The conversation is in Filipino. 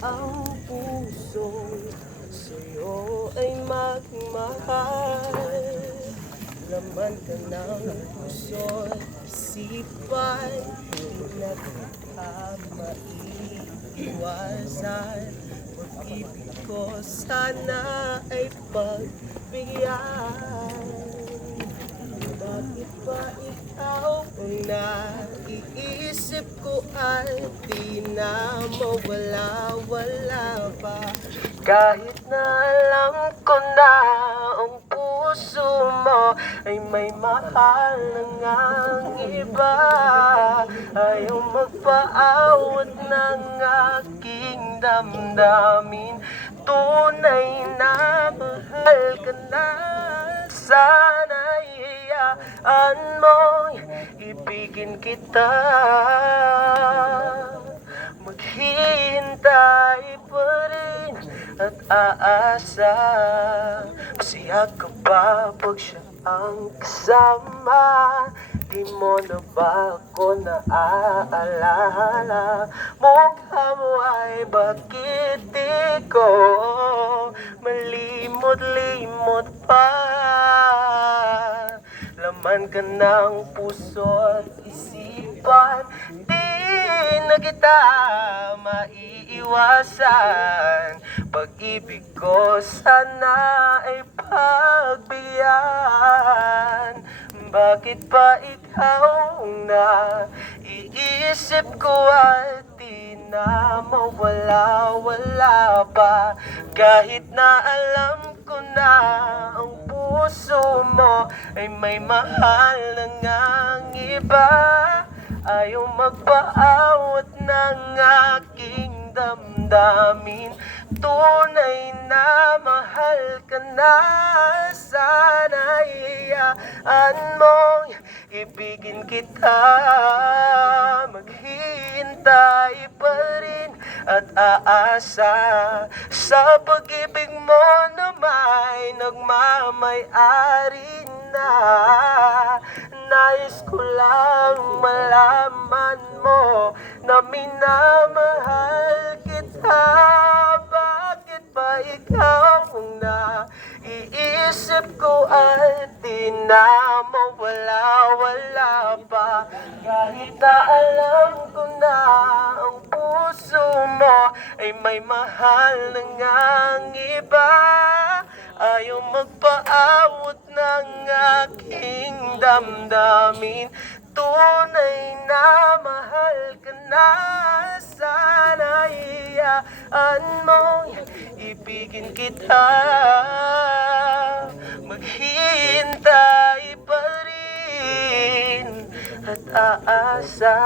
ang puso sa'yo ay magmahal. Laman ka ng puso at isipan, di na kita maiiwasan. Pag-ibig ko sana ay pagbigyan. Bakit ba ikaw ang naiisip ko at di na mawala-wala pa? Kahit na alam ko na ang puso mo ay may mahal na ngang iba, ayaw magpaawat ng aking damdamin. Tunay na mahal ka na, sana'y hayaan mong ibigin kita. Maghihintay pa rin at aasa. Masaya ka ba pag siya ang kasama? Di mo na ba ako naaalala? Mukha mo ay bakit di ko malimot-limot pa? Laman ka ng puso at isipan, di na kita maiiwasan. Pag-ibig ko sana ay pagbigyan. Bakit ba ikaw na iisip ko at di na mawala-wala pa? Kahit na alam ko na ang puso mo ay may mahal na ngang iba, ayaw magpaawat ng aking damdamin. Tunay na mahal ka na, sana hayaan mong ibigin kita. Maghihintay pa rin at aasa. Sa pag-ibig mo na may nagmamay-ari na. Nais ko lang malaman mo na minamahal kita. Bakit ba ikaw ang naiisip ko at di na mawala-wala pa? Kahit na alam ko na ang puso mo ay may mahal na ngang iba, ayaw magpaawat ng aking damdamin. Tunay na mahal ka na, sana hayaan mong ibigin kita. Maghihintay pa rin at aasa.